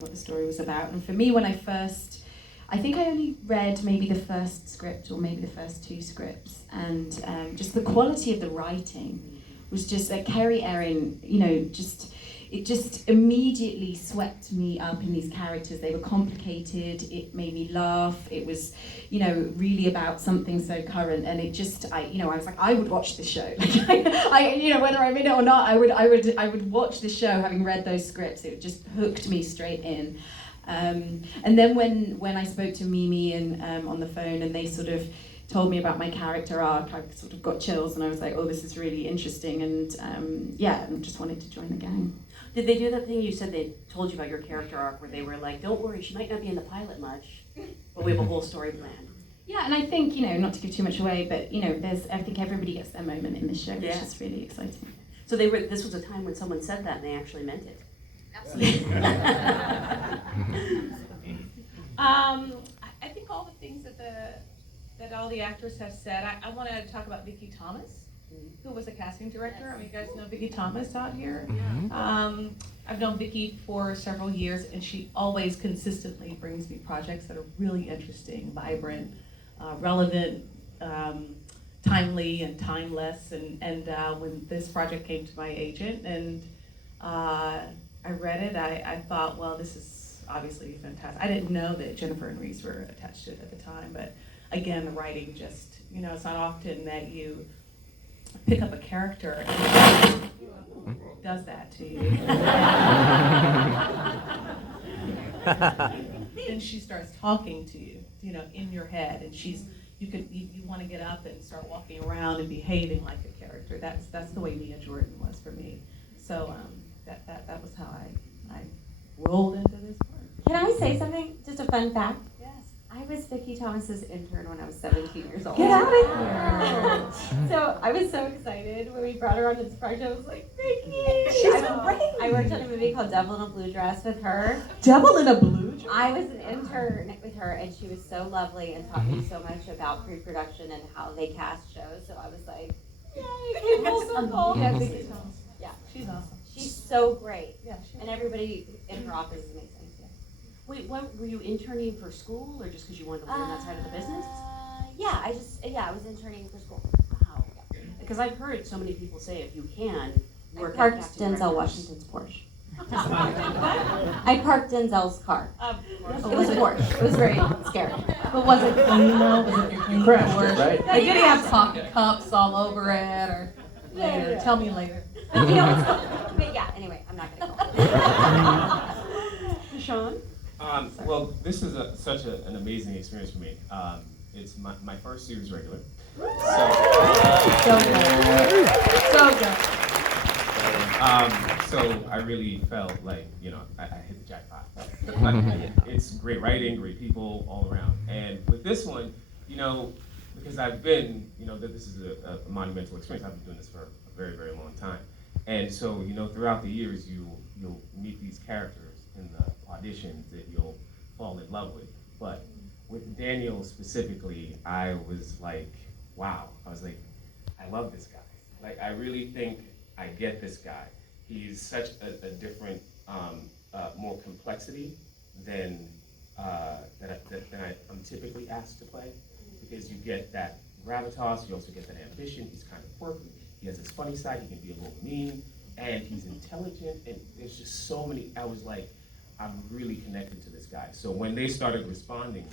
what the story was about. And for me, when I think I only read maybe the first script or maybe the first two scripts, and just the quality of the writing was just like Kerry Erin, it just immediately swept me up in these characters. They were complicated, it made me laugh, it was, really about something so current, and it just, I was like, I would watch this show. Whether I'm in it or not, I would watch the show having read those scripts. It just hooked me straight in. And then when I spoke to Mimi and on the phone, and they sort of told me about my character arc, I sort of got chills, and I was like, oh, this is really interesting, and and just wanted to join the gang. Did they do that thing you said they told you about your character arc, where they were like, don't worry, she might not be in the pilot much, but we have a whole story planned? Yeah, and I think, not to give too much away, but I think everybody gets their moment in the show, which is really exciting. So this was a time when someone said that and they actually meant it. Absolutely. I think all the things that all the actors have said. I want to talk about Vicki Thomas, who was the casting director. I mean, you guys know Vicki Thomas out here. Yeah. I've known Vicki for several years, and she always consistently brings me projects that are really interesting, vibrant, relevant, timely, and timeless. And when this project came to my agent and I read it, I thought, well, this is obviously fantastic. I didn't know that Jennifer and Reese were attached to it at the time, but again, the writing just, it's not often that you pick up a character and does that to you. Then she starts talking to you, in your head, and you want to get up and start walking around and behaving like a character. That's the way Mia Jordan was for me. So that was how I rolled into this part. Can I say something? Just a fun fact? Yes. I was Vicki Thomas's intern when I was 17 years old. Get out of here! So I was so excited when we brought her on this project. I was like, Vicki! She's great! I worked on a movie called Devil in a Blue Dress with her. Devil in a Blue Dress? I was an intern with her, and she was so lovely and taught me so much about pre-production and how they cast shows. So I was like, yay, full circle. Yeah, Vicki Thomas. Yeah. She's awesome. She's so great. Yeah, And everybody in her office is amazing. Wait, were you interning for school, or just because you wanted to learn that side of the business? I was interning for school. Wow. Because I've heard so many people say if you can, work at Parked casting Denzel directors. Washington's Porsche. I parked Denzel's car. It was a Porsche. It was very scary. But was it clean though? Was it clean? Crashed it, right? Like, did he have coffee cups all over it, or later? Yeah. Tell me later. But yeah, anyway, I'm not gonna go. Sean? Well, this is such an amazing experience for me. It's my first series regular. So good. So good. So I really felt like, I hit the jackpot. It's great writing, great people all around. And with this one, because I've been, that this is a monumental experience. I've been doing this for a very, very long time. And so, throughout the years, you'll meet these characters in the auditions that you'll fall in love with. But with Daniel specifically, I was like, wow. I was like, I love this guy. Like, I really think I get this guy. He's such a different, more complexity than I'm typically asked to play, because you get that gravitas, you also get that ambition. He's kind of quirky. He has this funny side. He can be a little mean, and he's intelligent. And there's just so many. I was like, I'm really connected to this guy. So when they started responding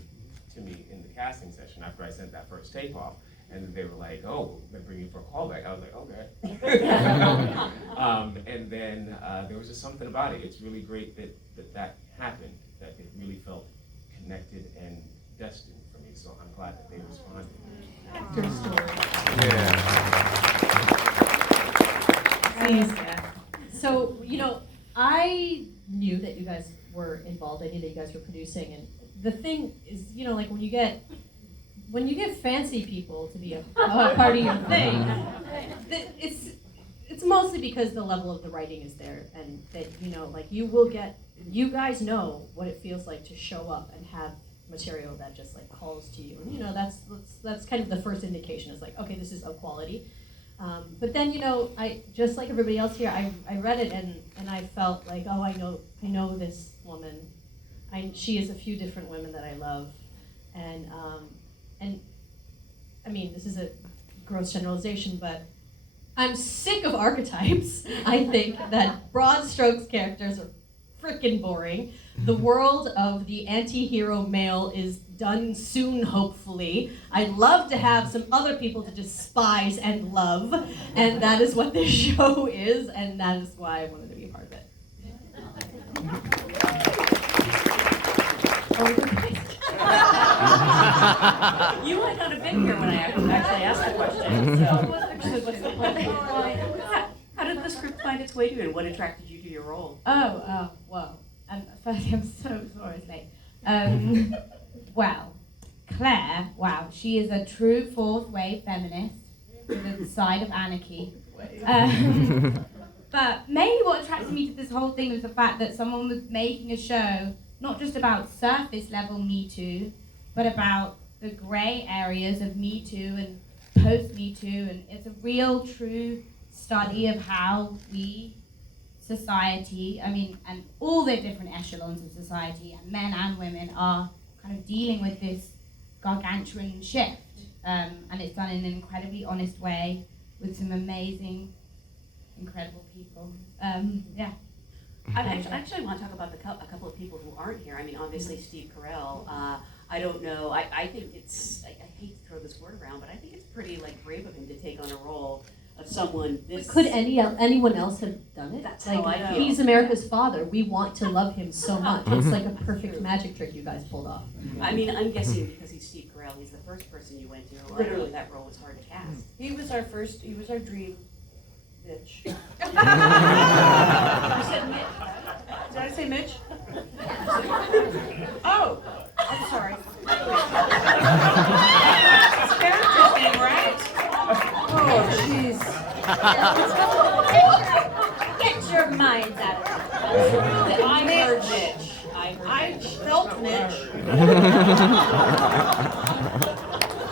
to me in the casting session after I sent that first tape off, and they were like, "Oh, they're bringing you for a callback," I was like, "Okay." And then there was just something about it. It's really great that happened. That it really felt connected and destined for me. So I'm glad that they responded. Actor story. Yeah. Please, So, I knew that you guys were involved. I knew that you guys were producing. And the thing is, like when you get fancy people to be a part of your thing, it's mostly because the level of the writing is there, and that you guys know what it feels like to show up and have material that just like calls to you. And that's kind of the first indication. It's like, okay, this is of quality. But then, I just like everybody else here, I read it and I felt like, oh, I know this woman she is a few different women that I love, and I mean, this is a gross generalization, but I'm sick of archetypes. I think that broad strokes characters are freaking boring. The world of the anti-hero male is done soon, hopefully. I'd love to have some other people to despise and love, and that is what this show is, and that is why I wanted to be a part of it. You might not have been here when I actually asked the question. So. How did the script find its way to you, and what attracted you to your role? Well, firstly, I'm so sorry it's late. Well, Claire, wow, she is a true fourth wave feminist with a side of anarchy. But mainly what attracted me to this whole thing was the fact that someone was making a show not just about surface level Me Too, but about the grey areas of Me Too and post Me Too, and it's a real true study of how we, society, and all the different echelons of society, and men and women, are kind of dealing with this gargantuan shift. And it's done in an incredibly honest way with some amazing, incredible people. Yeah. I actually want to talk about a couple of people who aren't here. I mean, obviously Steve Carell. I don't know. I think it's. I hate to throw this word around, but I think it's pretty brave of him to take on a role of someone this. Could anyone else have done it? That's how I feel. He's America's father. We want to love him so much. It's like a perfect magic trick you guys pulled off. I mean, I'm guessing because he's Steve Carell, he's the first person you went to. Literally, that role was hard to cast. He was our dream bitch. You said Mitch. Did I say Mitch? Oh, I'm sorry. His character's name, right? Oh, jeez. Get your minds out of it. I heard Mitch. I felt Mitch.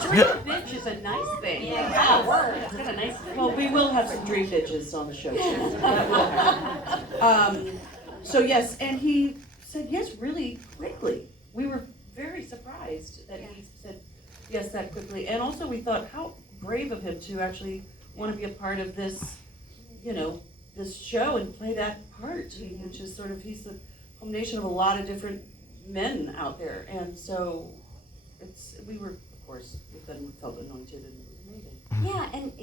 Dream bitch is a nice thing. Yeah. That's a word. It's got a nice thing. Well, we will have some dream bitches on the show too. That will happen. So yes, and he said yes really quickly. We were very surprised that he said yes that quickly. And also we thought how brave of him to actually want to be a part of this, this show and play that part, which is sort of, he's the combination of a lot of different men out there. And so we were, of course, we felt anointed and it was amazing. Yeah, and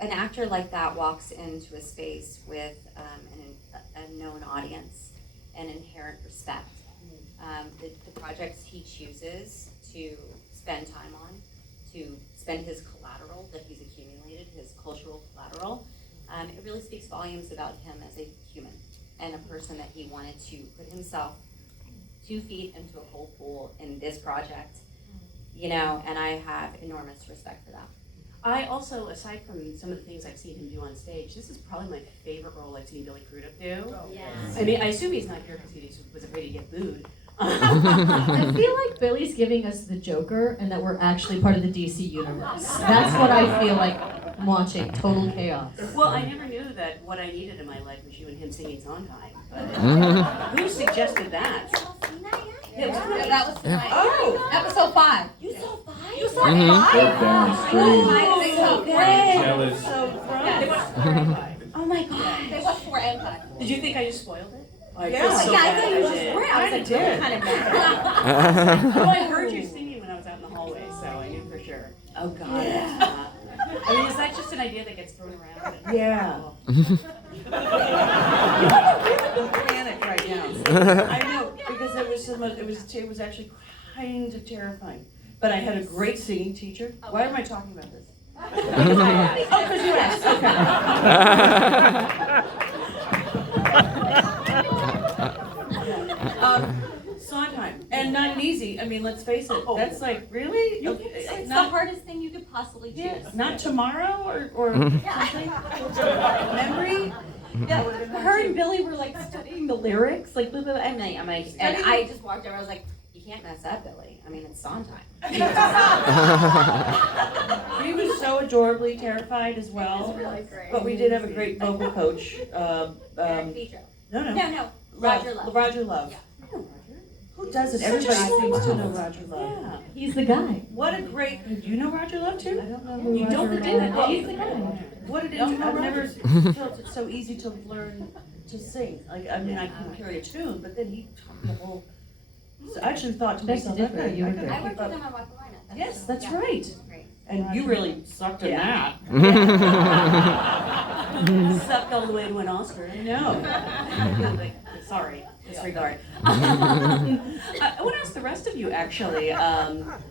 an actor like that walks into a space with a known audience and inherent respect. The projects he chooses to spend time on, to spend his collateral that he's accumulated, his cultural collateral, it really speaks volumes about him as a human and a person that he wanted to put himself 2 feet into a whole pool in this project, and I have enormous respect for that. I also, aside from some of the things I've seen him do on stage, this is probably my favorite role I've seen Billy Crudup do. Yes. I mean, I assume he's not here because he was afraid to get booed. I feel like Billy's giving us the Joker and that we're actually part of the DC universe. That's what I feel like watching. Total chaos. Well, I never knew that what I needed in my life was you and him singing Sondheim. But who suggested that? Yeah, that was tonight. Oh! Episode 5. You saw 5? You saw 5? Jealous. They watched 4 and 5. Oh my god. They watched 4 and 5. Did you think I just spoiled it? I Yeah, I thought you were just great. I was like, did. kind of mad. Well, I heard you singing when I was out in the hallway, so I knew for sure. Oh, God. I mean, is that just an idea that gets thrown around? Yeah. Panic right now. I know, because it was actually kind of terrifying. But I had a great singing teacher. Why am I talking about this? Because you asked. Okay. Sondheim, and not easy. I mean, let's face it. That's like really. It's the hardest thing you could possibly choose. Yes, not tomorrow or something. Memory. Yeah, her and Billy were like studying the lyrics, and I just walked over. I was like, "You can't mess up, Billy. I mean, it's Sondheim." He was so adorably terrified as well. It's really great. But we did have a great vocal coach. Eric Petro. No. No, Roger Love. Roger Love. Yeah. I know Roger. Who doesn't? Such a Everybody small seems to know world. Roger Love. Yeah. He's the guy. What a great, do you know Roger Love I too? don't know who You Roger don't Love do it. is. Well, He's the guy. What an Don't know I've Roger. never felt it so easy to learn to sing. Like, I mean, I can carry a tune, but then he taught me the whole, so I actually thought to Beg to myself, differ, I you were gotta great. I worked keep with up. him on Walk the Line. Yes, that's Yeah. right. Great. And you really sucked in Yeah. that. Sucked all the way to an Oscar. I know. Like, sorry, disregard. I want to ask the rest of you actually,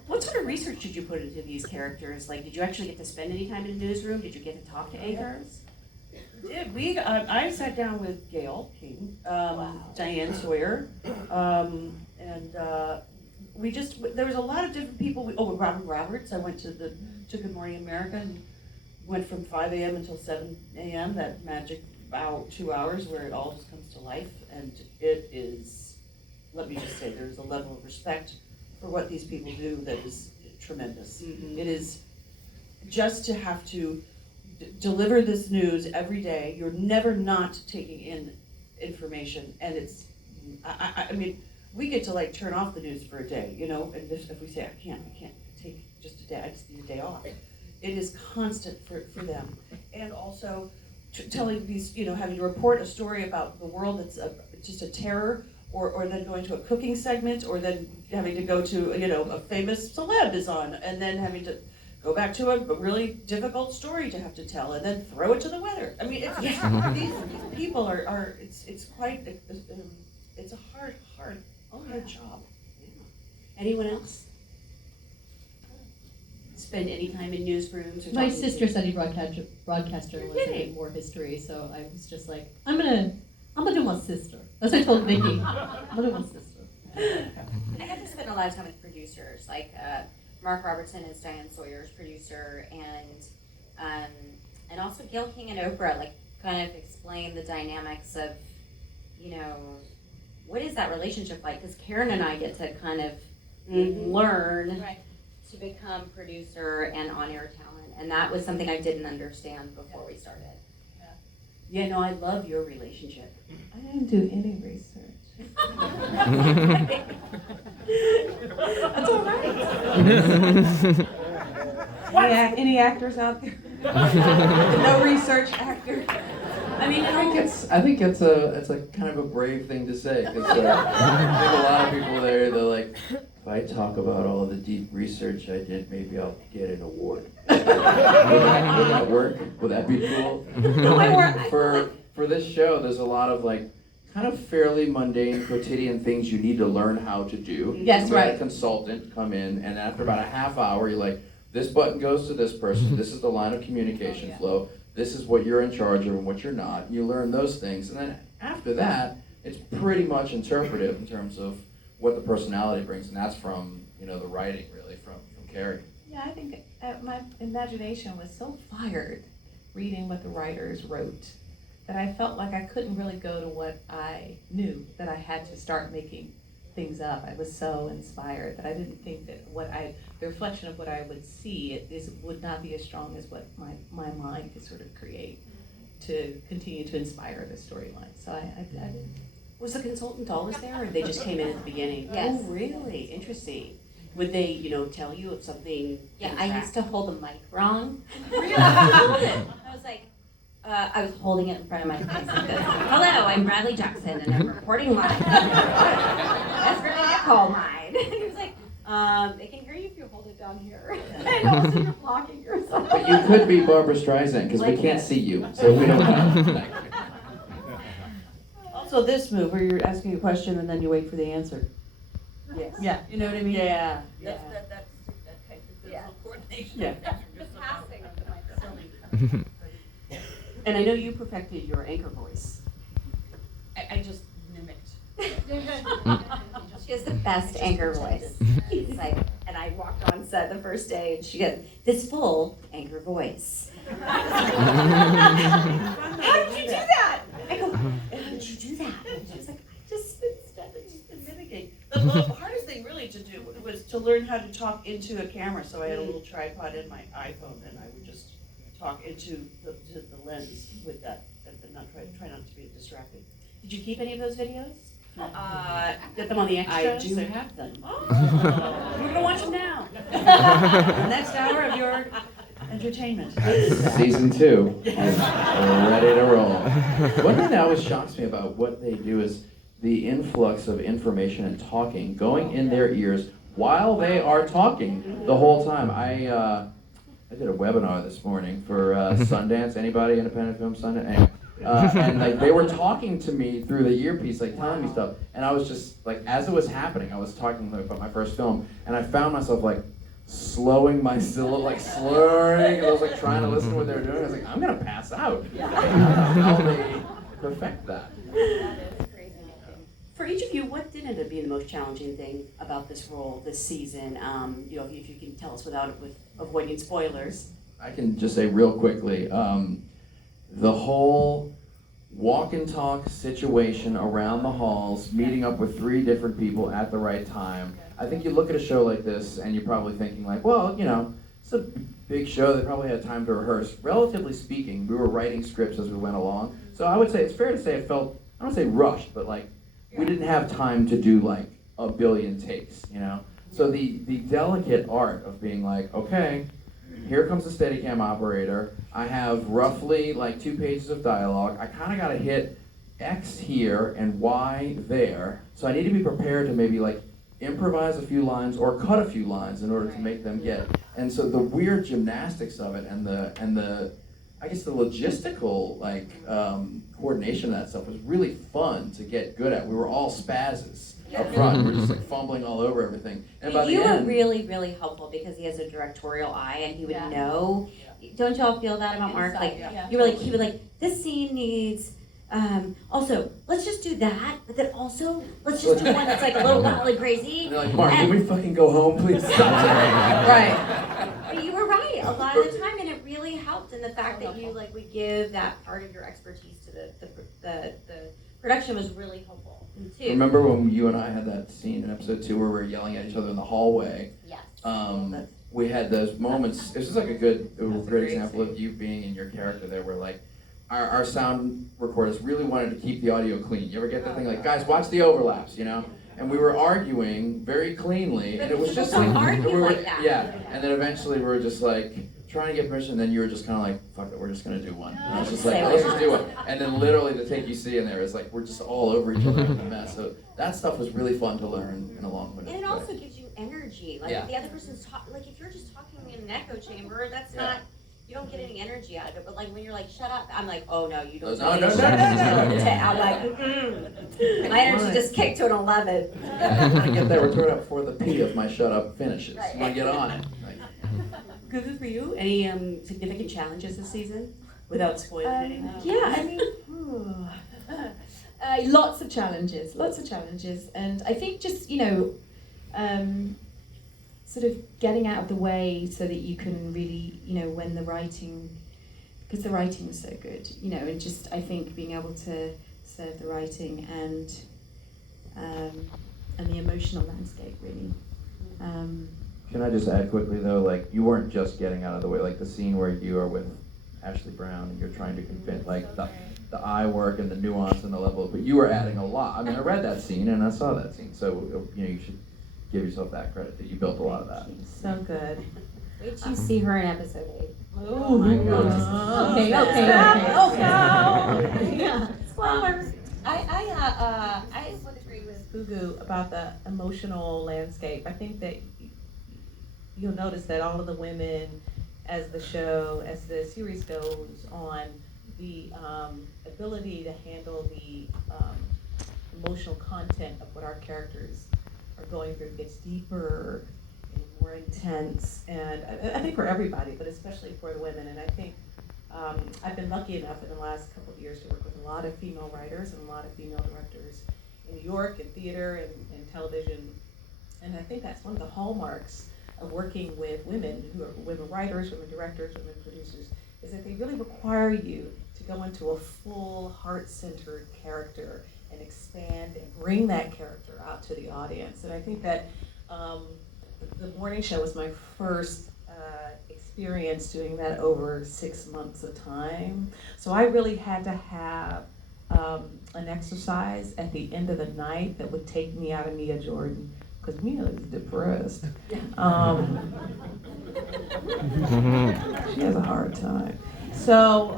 what sort of research did you put into these characters? Like, did you actually get to spend any time in a newsroom? Did you get to talk to anchors? I sat down with Gail King, Diane Sawyer, and there was a lot of different people. Robert Roberts. I went to Good Morning America and went from 5 a.m. until 7 a.m. That magic 2 hours where it all just comes to life, and it is. Let me just say, there's a level of respect for what these people do that is tremendous. Mm-hmm. It is just to have to deliver this news every day. You're never not taking in information, and it's. I mean, we get to like turn off the news for a day, you know, and if we say I can't take just a day, I just need a day off. It is constant for them, and also telling these, you know, having to report a story about the world that's just a terror, or then going to a cooking segment, or then having to go to, you know, a famous celeb is on, and then having to go back to a really difficult story to have to tell, and then throw it to the weather. I mean, these people are it's quite it's a hard job. Anyone else? Spend any time in newsrooms? Or My talking sister to- studied broadcast journalism kidding? and more history, so I was just like, I'm gonna do my sister. That's what I told Vicky. I'm gonna do my sister. I got to spend a lot of time with producers, like Mark Robertson is Diane Sawyer's producer, and also Gil King and Oprah, like kind of explain the dynamics of, you know, what is that relationship like? Because Karen and I get to kind of learn to become producer and on-air talent, and that was something I didn't understand before we started. Yeah, no, I love your relationship. I didn't do any research. That's all right. Any actors out there? No research actor? I mean, I think it's a kind of a brave thing to say, because I think a lot of people there, they're like, if I talk about all the deep research I did, maybe I'll get an award. Would that work? Would that be cool? For this show, there's a lot of like kind of fairly mundane, quotidian things you need to learn how to do. Yes, We had a right. consultant come in, and after about a half hour, you're like, this button goes to this person, this is the line of communication flow, this is what you're in charge of and what you're not. You learn those things, and then after that, it's pretty much interpretive in terms of what the personality brings, and that's from, you know, the writing, really, from Carrie. Yeah, I think my imagination was so fired reading what the writers wrote that I felt like I couldn't really go to what I knew, that I had to start making things up. I was so inspired that I didn't think that the reflection of what I would see would not be as strong as what my mind could sort of create to continue to inspire the storyline. So I didn't. was the consultant always there, or they just came in at the beginning? Yes. Oh, really? Interesting. Would they, you know, tell you if something? Yeah, didn't I track? used to hold the mic wrong. Really? I was like, I was holding it in front of my face like this. Hello, I'm Bradley Jackson, and I'm reporting live. That's really Nicole Hyde. And he was like, they can hear you if you hold it down here. And all of a sudden you're blocking yourself. But you could be Barbara Streisand, because we Like can't this. see you, so we don't know. Also, this move where you're asking a question and then you wait for the answer. Yes. Yeah. You know what I mean? Yeah. That's that kind of physical coordination. Yeah. the passing of the microphone. And I know you perfected your anchor voice. I just mimicked. She has the best anchor voice. It's like, and I walked on set the first day, and she got this full anchor voice. How did you do that? I go, how did you do that? She's like, I just Been mimicking. The hardest thing really to do was to learn how to talk into a camera. So I had a little tripod in my iPhone, and I would just talk into the lens with that, and not try not to be distracted. Did you keep any of those videos? Get them on the I extras? do have them. Oh, we're gonna watch them now. The next hour of your entertainment. Season 2 is ready to roll. One thing that always shocks me about what they do is the influx of information and talking going in their ears while they are talking the whole time. I did a webinar this morning for Sundance. Anybody independent film Sundance? Anyway. And like they were talking to me through the earpiece, like telling me stuff, and I was just like, as it was happening, I was talking like, about my first film, and I found myself like slowing my syllable, like slurring, and I was like trying to listen to what they were doing. I was like, I'm gonna pass out. Like, I don't know how they perfect that. For each of you, what did end up being the most challenging thing about this role this season? You know, if you can tell us without avoiding spoilers. I can just say real quickly, the whole walk and talk situation around the halls, meeting up with 3 different people at the right time. I think you look at a show like this and you're probably thinking like, well, you know, it's a big show, they probably had time to rehearse. Relatively speaking, we were writing scripts as we went along. So I would say, it's fair to say it felt, I don't say rushed, but like, we didn't have time to do like a billion takes, you know? So the delicate art of being like, okay, here comes the Steadicam operator. I have roughly like 2 pages of dialogue. I kind of got to hit X here and Y there. So I need to be prepared to maybe like improvise a few lines or cut a few lines in order to make them get. And so the weird gymnastics of it and the I guess the logistical like coordination of that stuff was really fun to get good at. We were all spazzes up front. We were just like fumbling all over everything. And by You the were end, really, really helpful because he has a directorial eye and he would know. Don't y'all feel that about Mark? Like you were like, he would like, this scene needs. Also, let's just do that, but then also let's just do one that's like a little wild and crazy. and they're like, Mark, can we fucking go home, please? Right. But you were right a lot of the time, and it really helped in the fact that you like would give that part of your expertise to the production was really helpful too. Remember when you and I had that scene in episode 2 where we were yelling at each other in the hallway? Yes. We had those moments. This is like a great example of you being in your character there, where like our sound recorders really wanted to keep the audio clean. You ever get that thing like, guys, watch the overlaps, you know? And we were arguing very cleanly, and it was just like, yeah. And then eventually we were just like trying to get permission, and then you were just kind of like, fuck it, we're just gonna do one. And I was just like, let's just do it. And then literally the take you see in there is like, we're just all over each other in the mess. So that stuff was really fun to learn in a long-winded way. And it also gives you energy. Like if the other person's talking, like if you're just talking in an echo chamber, that's not. You don't get any energy out of it, but like when you're like, shut up, I'm like, oh no, you don't. No. I'm like, my energy just kicked to an 11. I want to get there. We're throwing up before the P of my shut up finishes. I want to get on it. Like, Good for you. Any significant challenges this season without spoiling anything? Yeah, I mean, lots of challenges, and I think just sort of getting out of the way so that you can really, when the writing, because the writing was so good, and just I think being able to serve the writing and the emotional landscape really. Can I just add quickly though, like you weren't just getting out of the way, like the scene where you are with Ashley Brown and you're trying to convince, like the eye work and the nuance and the level, but you were adding a lot. I mean, I read that scene and I saw that scene, so you should give yourself that credit that you built a lot of that. So good. Wait till you see her in episode 8. Oh my goodness. Okay. Yeah. Well, I would agree with Gugu about the emotional landscape. I think that you'll notice that all of the women, as the series goes on, the ability to handle the emotional content of what our characters are going through gets deeper and more intense, and I think for everybody, but especially for the women. And I think I've been lucky enough in the last couple of years to work with a lot of female writers and a lot of female directors in New York, in theater and television, and I think that's one of the hallmarks of working with women who are women writers, women directors, women producers, is that they really require you to go into a full heart-centered character and expand and bring that character out to the audience. And I think that the morning show was my first experience doing that over 6 months of time. So I really had to have an exercise at the end of the night that would take me out of Mia Jordan, because Mia is depressed. She has a hard time. So,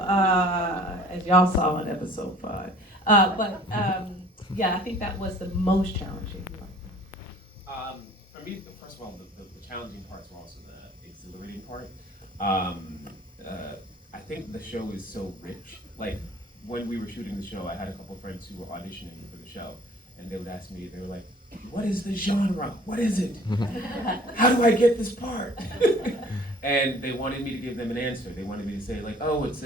as y'all saw in episode 5. Yeah, I think that was the most challenging part. For me, first of all, the challenging parts were also the exhilarating part. I think the show is so rich. Like, when we were shooting the show, I had a couple of friends who were auditioning for the show, and they would ask me, they were like, what is the genre? What is it? How do I get this part? And they wanted me to give them an answer. They wanted me to say, like, oh, it's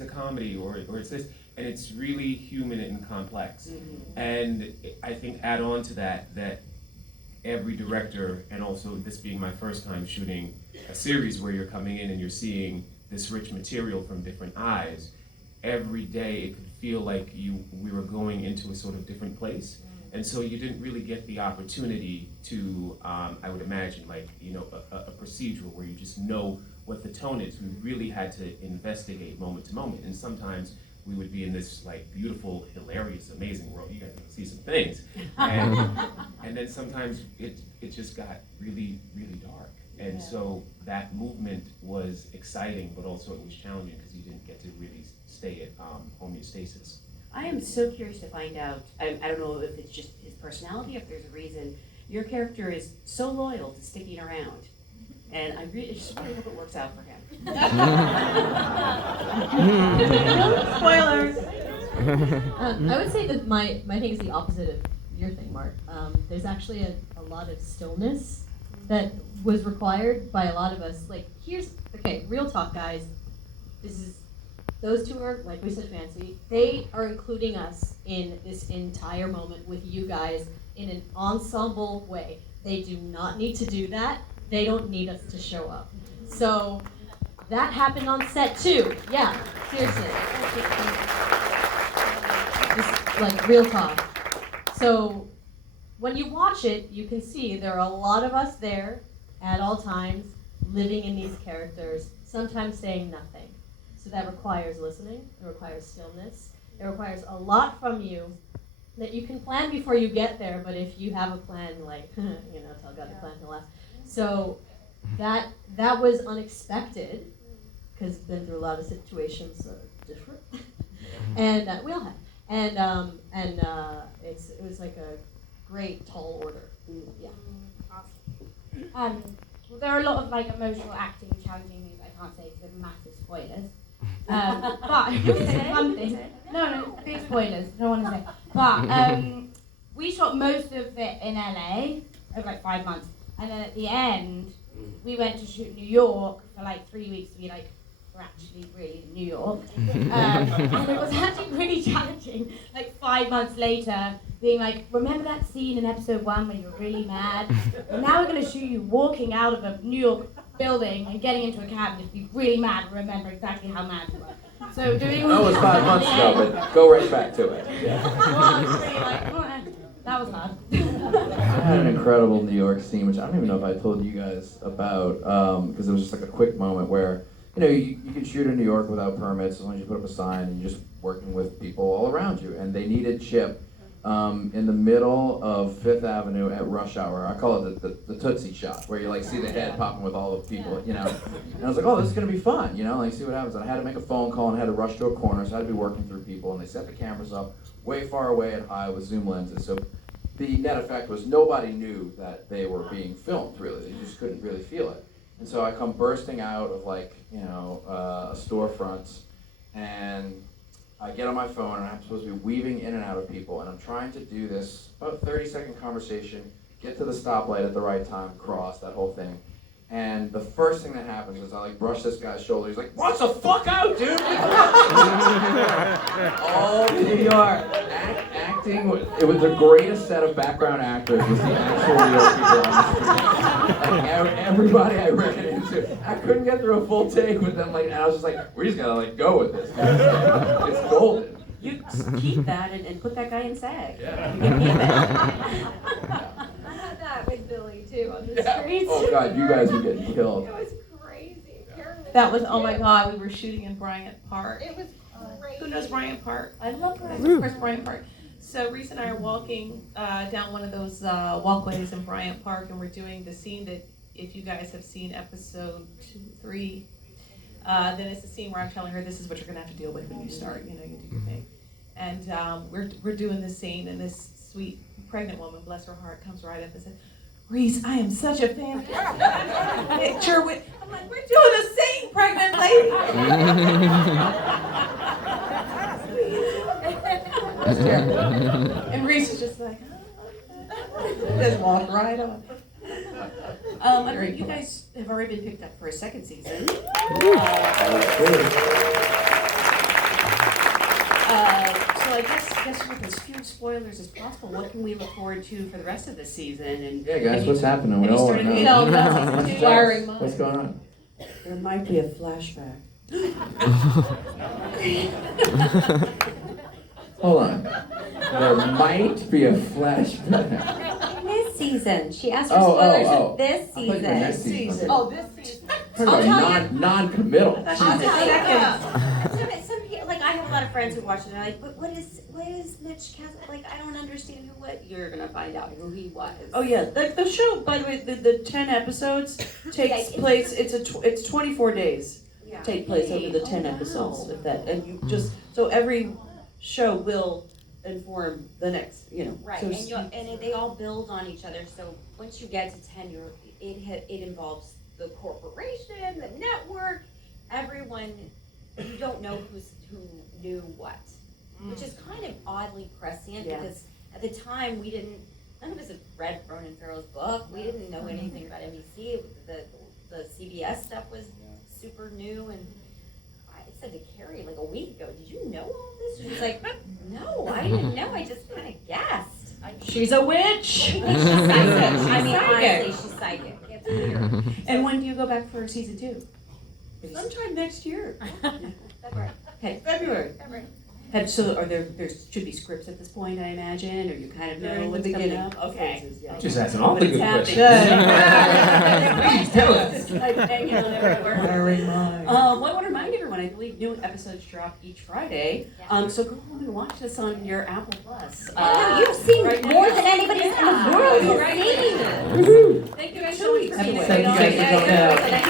a comedy, or it's this. And it's really human and complex. Mm-hmm. And I think add on to that every director, and also this being my first time shooting a series where you're coming in and you're seeing this rich material from different eyes, every day it could feel like we were going into a sort of different place. And so you didn't really get the opportunity to, I would imagine, like, a procedural where you just know what the tone is. We really had to investigate moment to moment. And sometimes we would be in this like beautiful, hilarious, amazing world. You guys can see some things. And then sometimes it just got really, really dark. And so that movement was exciting, but also it was challenging because you didn't get to really stay at homeostasis. I am so curious to find out, I don't know if it's just his personality, if there's a reason, your character is so loyal to sticking around. And I just really hope it works out for him. Spoilers! I would say that my thing is the opposite of your thing, Mark. There's actually a lot of stillness that was required by a lot of us. Like, real talk, guys. Those two are, like we said, fancy. They are including us in this entire moment with you guys in an ensemble way. They do not need to do that. They don't need us to show up. So that happened on set too. Yeah, seriously. Just like real talk. So when you watch it, you can see there are a lot of us there at all times, living in these characters, sometimes saying nothing. So that requires listening, it requires stillness, it requires a lot from you that you can plan before you get there, but if you have a plan, like, tell God the plan to last. So that was unexpected, because been through a lot of situations that are different, and we all have. And it was like a great tall order. Yeah. Well, there are a lot of like emotional acting, challenging things I can't say because they're massive spoilers. But one thing, no, big spoilers. Don't want to say. But we shot most of it in LA over like 5 months, and then at the end, we went to shoot New York for like 3 weeks to be like, we're actually really in New York. And it was actually really challenging. Like 5 months later, being like, remember that scene in episode 1 where you were really mad? And now we're going to shoot you walking out of a New York building and getting into a cab and just be really mad and remember exactly how mad you were. So doing That was 5 months ago, but go right back to it. That was hard. I had an incredible New York scene, which I don't even know if I told you guys about, because it was just like a quick moment where, you can shoot in New York without permits as long as you put up a sign and you're just working with people all around you. And they needed Chip in the middle of 5th Avenue at rush hour. I call it the Tootsie shot, where you like see the head popping with all the people, And I was like, oh, this is gonna be fun, like see what happens. And I had to make a phone call and I had to rush to a corner, so I had to be working through people. And they set the cameras up way far away and high with zoom lenses. So the net effect was nobody knew that they were being filmed, really. They just couldn't really feel it. And so I come bursting out of like, a storefront, and I get on my phone and I'm supposed to be weaving in and out of people, and I'm trying to do this about 30-second conversation, get to the stoplight at the right time, cross, that whole thing. And the first thing that happens is I like brush this guy's shoulder. He's like, "What's the fuck out, dude?" All New York acting. It was the greatest set of background actors. Was the actual New York people on the street. Like, everybody I ran into, I couldn't get through a full take with them. And I was just like, "We're just gonna go with this. It's golden." You keep that and put that guy in SAG. Yeah. You can keep it. I had that with Billy too on the streets. Oh God, you guys were getting killed. It was crazy. That was, oh my God, we were shooting in Bryant Park. It was crazy. who knows Bryant Park? I love that. Of course, Bryant Park. So Reese and I are walking down one of those walkways in Bryant Park, and we're doing the scene that, if you guys have seen episode 2, 3, then it's the scene where I'm telling her, this is what you're gonna have to deal with when you start, you do your thing. And we're doing this scene, and this sweet pregnant woman, bless her heart, comes right up and says, Reese, I am such a fan. Picture with, I'm like, we're doing a scene, pregnant lady. That's terrible. And Reese is just like, just walk right on. I don't, you guys have already been picked up for a second season. So I guess with as few spoilers as possible, what can we look forward to for the rest of this season? And Yeah, guys, have what's happening? We have you all want started to to know. Inspiring minds. What's going on? There might be a flashback. Hold on. There might be a flashback. This season, she asked for Oh, spoilers oh. of this I thought you were season. next season. Oh, this season. Talk about non-committal. I'll tell you. Some people, like, I have a lot of friends who watch it, and they're like, but what is Mitch Castle? Like, I don't understand what you're gonna find out who he was. Oh yeah, the show, by the way, the 10 episodes takes place, it's 24 days Yeah. take place over the 10 episodes of that, and you just, so every show will inform the next, Right, so and they all build on each other, so once you get to 10, it involves the corporation, the network, everyone, you don't know who knew what, which is kind of oddly prescient, Yeah. because at the time, none of us had read Ronan Farrow's book, we didn't know anything about NBC, the CBS stuff was super new, and I said to Carrie like a week ago, did you know all this? She's like, no, I didn't know, I just kind of guessed. She's a witch. She's psychic. I mean, honestly, she's psychic. It's weird. And when do you go back for season 2? sometime next year, February. February. So are there should be scripts at this point, I imagine, or you kind of They're know in the what's coming beginning. up? Okay. Phases, yeah. Just asking all But the it's good happening. questions. Please tell us. Like hanging on everywhere. Hiring mine. Well, I want to remind everyone, I believe new episodes drop each Friday. Yeah. So go home and watch this on your Apple Plus. No, you've seen right more now. than anybody in the Yeah. world has Right. seen. Thank you guys so much for being Thank you here. guys for coming out. Thank